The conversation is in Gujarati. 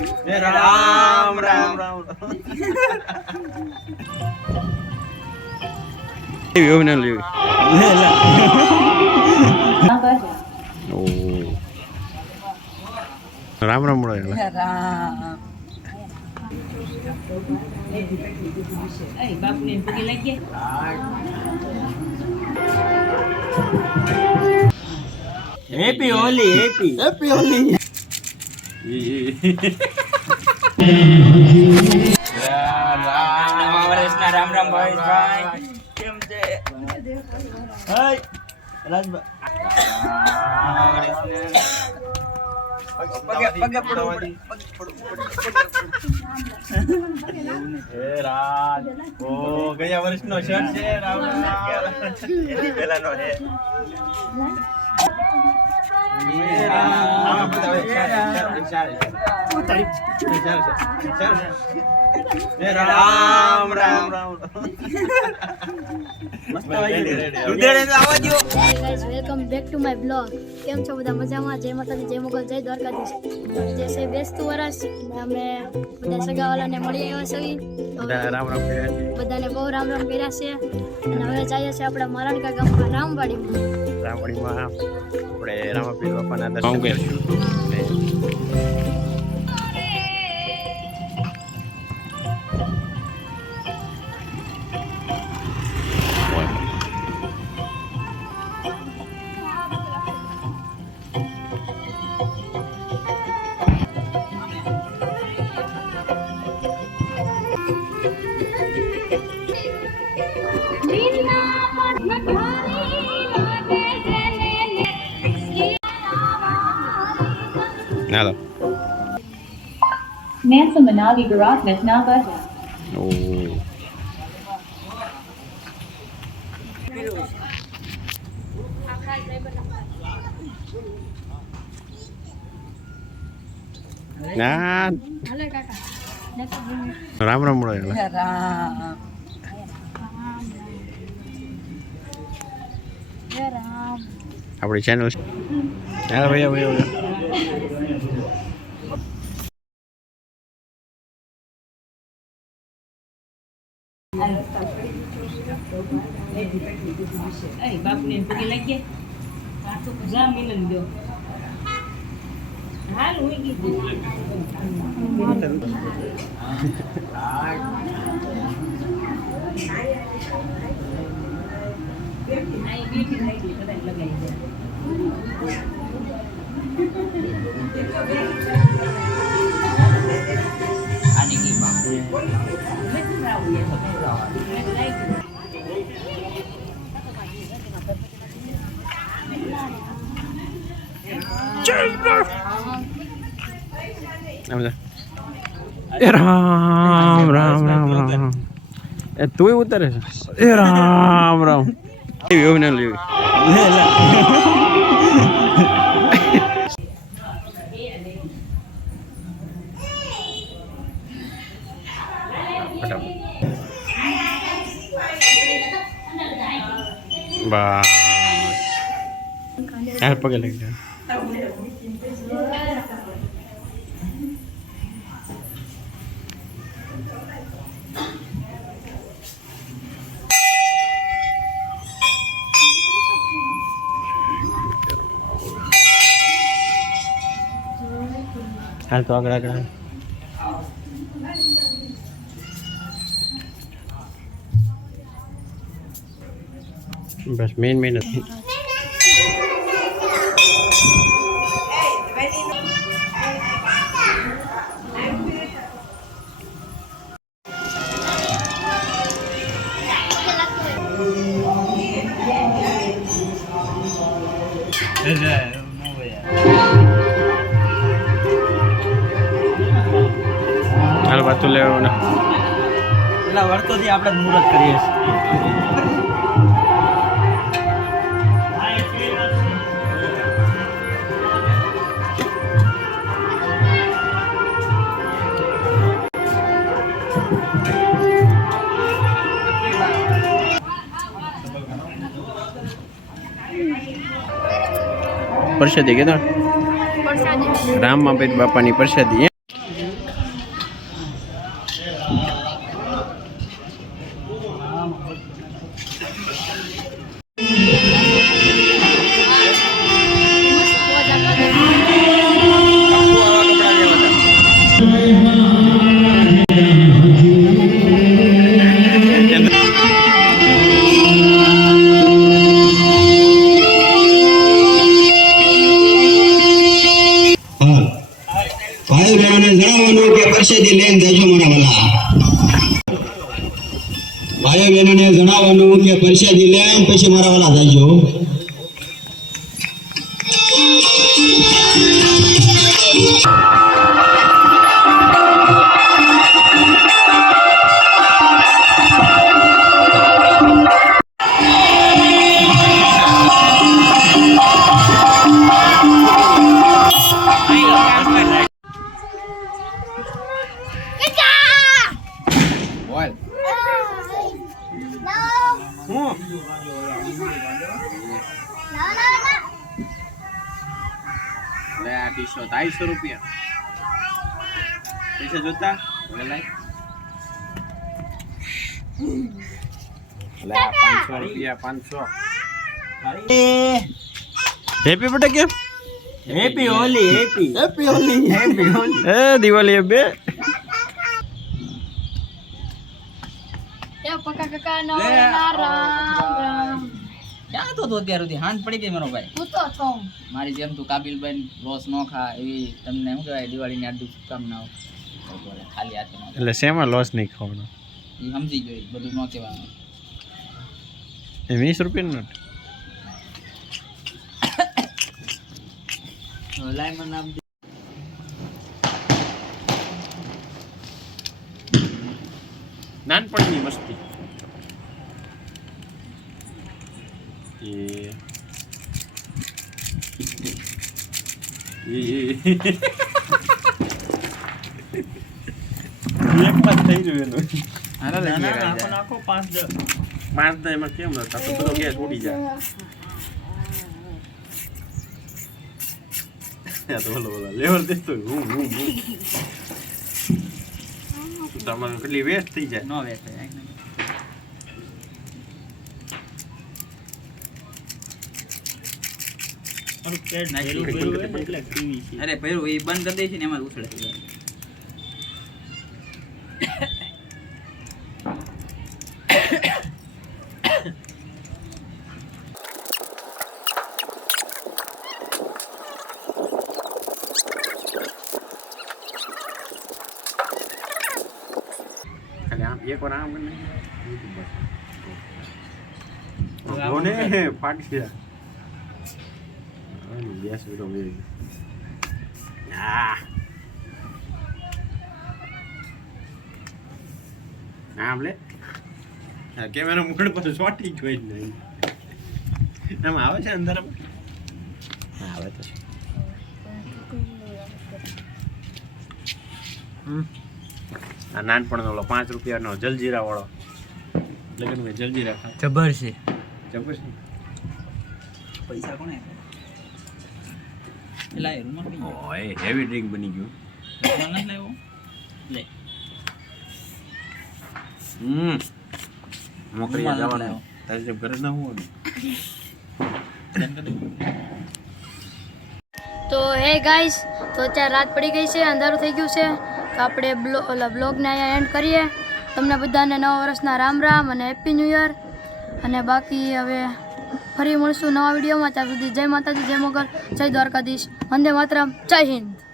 રામ રામ રામ એવું ના લેવું રામ રામ બોલો હેપી હોલી હેપી હોલી રામ રામ ભાઈ કેમ છે ગયા વર્ષનો શર્ટ છે પેલાનો છે Ram Ram Ram welcome back to my blog. કેમ છો બધા મજામાં? જય માતાજી, જય મોગલ, જય દ્વારકાધીશ. જે છે બેસતું વરસ અમે બધા સગાવાલાને મળી આવ્યા છીએ. બધાને બહુ રામ રામ કર્યા છે અને હવે જઈએ છીએ આપણા મારણકા ગામમાં રામવાડીમાં આપણે રામાપીર બાપાના દર્શન કરીશું. Nada. Mansa Managi Garat Metnaba. Oh. Nah. Ram ram bola ya. Ram. આપણી ચેનલ હાલો ભૈયા બાપુને પગે લાગી જા મિલન દો હાલ હું કીધું આઈ બેઠી લાગી બધા લગાઈ દે આની કી બાપુ મેં રાવું એ તો મેં લાગી રામ રામ રામ રામ એ તું ઉતરે છે એ રામ રામ એવું ના લેવું બસ હાલ પગે લાગી જાય હાલ તો આગળ આગળ બસ મેન નથી હાલ બાતું લેવાનું પેલા વર્ષોથી આપણે મુહૂર્ત કરીએ છીએ પ્રસાદી કીધો રામા બાપાની પ્રસાદી બહેનોને જણાવવાનું કે પ્રસાદી લઈને જજો મારા વાલા. ભાઈઓ બહેનોને જણાવવાનું કે પ્રસાદી લઈને પછી મારા વાલા જજો. બોલ લે આ ટીશો 250 રૂપિયા પૈસા જોતા લે લાઈ લે 500 રૂપિયા 500 હેપી બર્થડે કેમ હેપી હોલી હેપી હોલી એ દિવાળી બે એ પકા કાકા નવરા રામ ક્યાં તો અત્યાર સુધી હાંજ પડી ગઈ મારો ભાઈ હું તો છું મારી જેમ તું કાબિલબેન લોસ ન ખા એવી તમને શું કહેવાય દિવાળીની હાર્દિક શુભકામનાઓ ખાલી હાથે ન એટલે શેમાં લોસ નહીં ખાવાનો એ સમજી ગયો બધું ન કહેવાનું એ 20 રૂપિયાનું નોટ લાઈ મને આપ નાનપણની મસ્તી એકમાં જ થઈ રહ્યું એનું હારા લઈ નાખો 5 એમાં કેમ નતા તો બધો ગેસ ઉડી જાય તો બોલો લેવલ દેતો હું તમારે કેટલી વેસ્ટ થઈ જાય નો વેસ્ટ થાય અરે પહેરું એ બંધ કરી દે છે ને એમાં ઉછળે ખાલી આમ એક વાર આમ કરીને બોને ફાટી ગયા ગેસ વિડો મેરી આમ લે કેમેરા મુકડ પર શોટી જોઈ નહીં આમ આવે છે અંદર આવે તો આ નાનપણનો ઓલો 5 રૂપિયાનો જલજીરા વાળો લગન મેં જલજીરા ખા જબર છે જબર છે પૈસા કોને એલા એ રૂમમાં પી ઓય હેવી ડ્રિંક બની ગયું નથી લેવો લે મોકરી જવાનું તારે જે ઘરે ના હોય તો હે ગાઈસ તો અત્યારે રાત પડી ગઈ છે અંધારું થઈ ગયું છે તો આપણે બ્લોગને અહીંયા એન્ડ કરીએ તમને બધાને નવા વર્ષના રામ રામ અને હેપી ન્યૂ યર અને બાકી હવે ફરી મળશું નવા વિડીયોમાં ત્યાં સુધી જય માતાજી જય મોગલ જય દ્વારકાધીશ વંદે માતરમ જય હિન્દ